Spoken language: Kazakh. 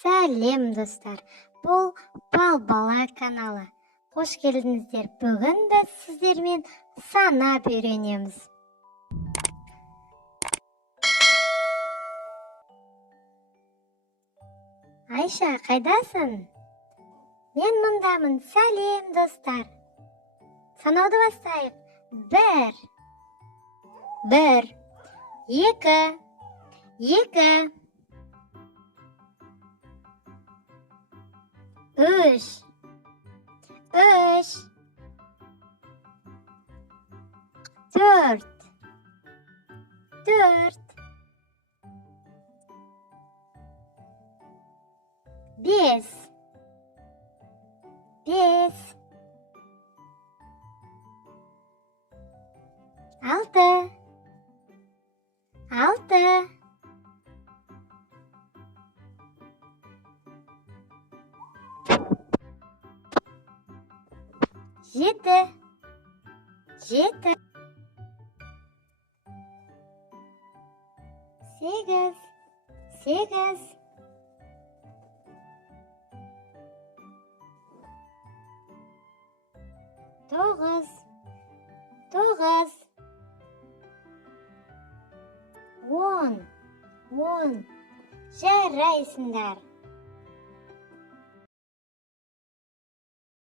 Сәлем достар, бұл Бал Бала каналы. Қош келдіңіздер. Бүгін біз сіздермен санап үйренеміз. Айша, қайдасың? Мен мұндамын. Сәлем достар. Санауды бастайық. 1 2 2 3 4 5 6 7 8 9 10 жарайсыңдар.